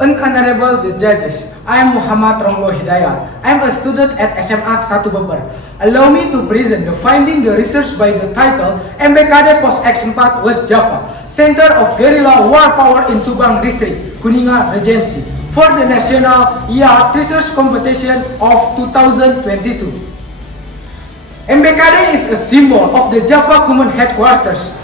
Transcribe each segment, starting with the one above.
Honorable judges, I am Muhammad Ronggo Hidayat. I am a student at SMA 1 Beber. Allow me to present the finding the research by the title MBKD Pos X4 West Java, Center of Guerrilla War Power in Subang District, Kuningan Regency, for the National Yard Research Competition of 2022. MBKD is a symbol of the Java Command Headquarters.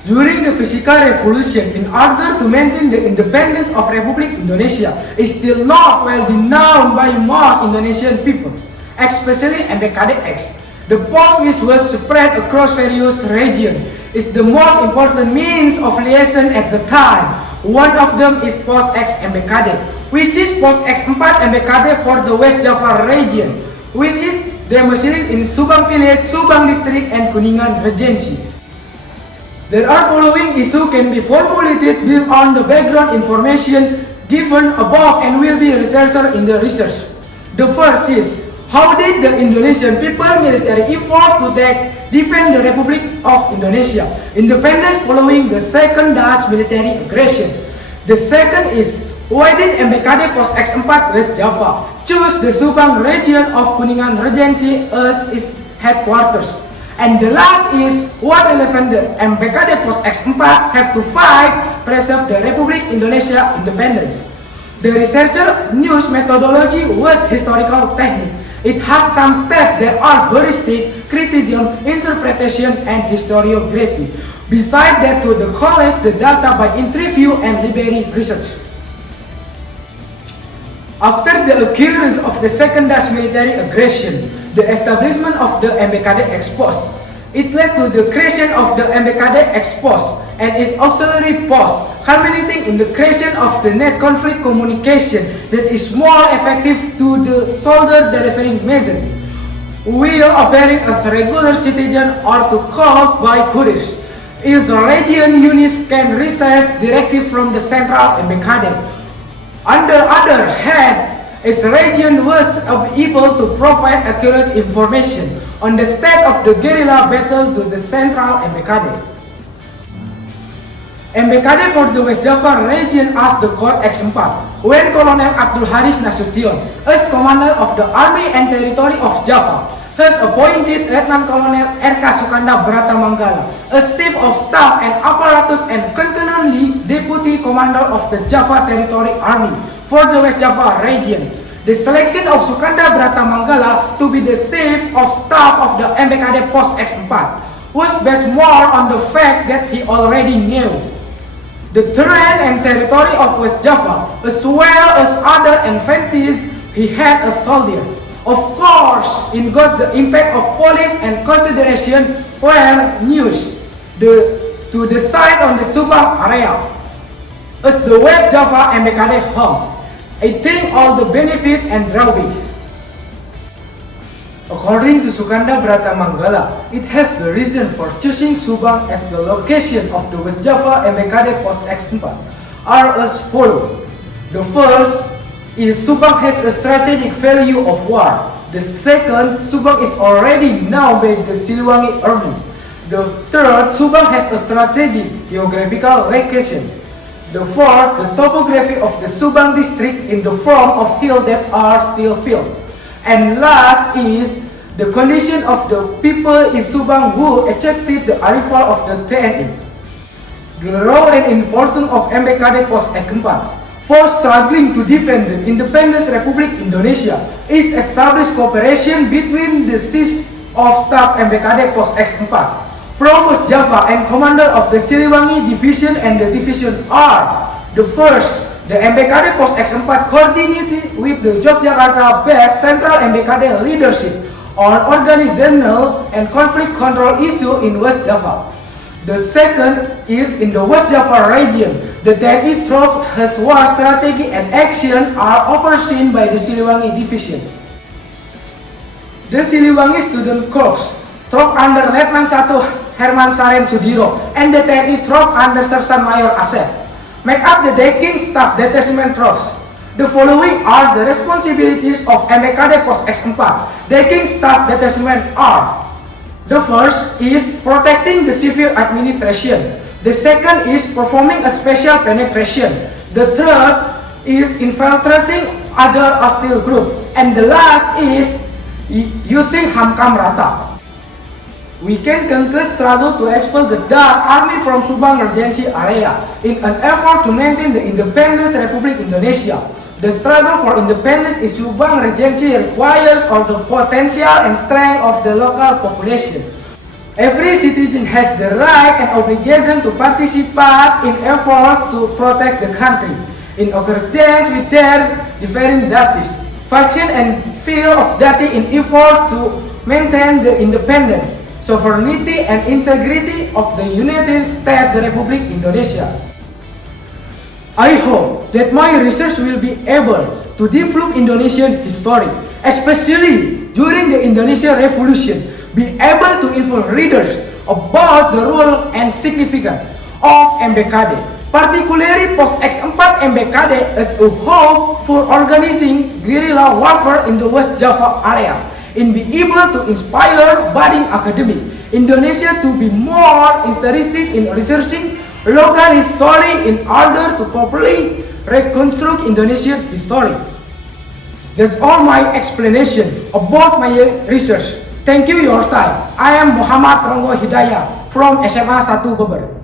During the physical revolution, in order to maintain the independence of Republic Indonesia, is still not well known by most Indonesian people, especially MBKD X. The post which was spread across various regions is the most important means of liaison at the time. One of them is POS X MBKD, which is POS X4 MBKD for the West Java region, which is domiciled in Subang Village, Subang District, and Kuningan Regency. There are following issues can be formulated based on the background information given above and will be researched in the research. The first is, how did the Indonesian people military effort to defend the Republic of Indonesia independence following the second Dutch military aggression? The second is, why did MBKD Pos X4 West Java choose the Subang region of Kuningan Regency as its headquarters? And the last is, what relevant the MBKD Pos X4 have to fight preserve the Republic Indonesia independence? The researcher used methodology was historical technique. It has some steps that are heuristic, criticism, interpretation, and historiography. Besides that, to collect the data by interview and library research. After the occurrence of the second Dutch military aggression, the establishment of the MBKD X post, it led to the creation of the MBKD X post and its auxiliary post, culminating in the creation of the net conflict communication that is more effective to the soldier delivering messages, while appearing as regular citizen or to called by couriers. Its region units can receive directive from the central MBKD. On the other hand, its region was able to provide accurate information on the state of the guerrilla battle to the central MBKD. MBKD for the West Java region as the Code X4, when Colonel Abdul Haris Nasution, as commander of the Army and Territory of Java, has appointed Lieutenant Colonel R.K. Sukanda Bratamanggala as Chief of Staff and Apparatus and concurrently Deputy Commander of the Java Territory Army for the West Java region. The selection of Sukanda Bratamanggala to be the Chief of Staff of the MBKD Pos X4 was based more on the fact that he already knew the terrain and territory of West Java, as well as other advantages he had as soldier. Of course, it got the impact of police and consideration were news to decide on the Subang area as the West Java MBKD home. I think all the benefit and drawback. According to Sukanda Bratamanggala, it has the reason for choosing Subang as the location of the West Java MBKD Pos X4 are as follows. The first is Subang has a strategic value of war. The second, Subang is already known by the Siliwangi Army. The third, Subang has a strategic geographical location. The fourth, the topography of the Subang District in the form of hills that are still filled. And last is the condition of the people in Subang who accepted the arrival of the TNI. The role and importance of MBKD Pos X4 for struggling to defend the independent Republic Indonesia is established cooperation between the Chief of Staff MBKD Pos X4 from West Java and commander of the Siliwangi Division and the Division R. The first, the MBKD Pos X4 coordinated with the Yogyakarta-based Central MBKD leadership on organizational and conflict control issue in West Java. The second is in the West Java region. The TNI troop has war strategy and action are overseen by the Siliwangi Division. The Siliwangi Student Corps, troop under Letnan 1 Herman Saren Sudiro, and the TNI troop under Sersan Mayor Asep, make up the decking staff detachment troops. The following are the responsibilities of MBKD Pos X4 decking staff detachment are: the first is protecting the civil administration. The second is performing a special penetration. The third, is infiltrating other hostile group, and the last is using Hamkam Rata. We can conclude struggle to expel the Dutch army from Subang Regency area in an effort to maintain the independence Republic Indonesia. The struggle for independence in Subang Regency requires all the potential and strength of the local population. Every citizen has the right and obligation to participate in efforts to protect the country in accordance with their different duties, function and field of duty in efforts to maintain the independence, sovereignty and integrity of the United States, the Republic Indonesia. I hope that my research will be able to develop Indonesian history, especially during the Indonesian Revolution, be able to inform readers about the role and significance of MBKD, particularly POS X4 MBKD as a hope for organizing guerrilla warfare in the West Java area, and be able to inspire budding academic Indonesia to be more interested in researching local history in order to properly reconstruct Indonesian history. That's all my explanation about my research. Thank you your time. I am Muhammad Ronggo Hidayah from SMA 1 Beber.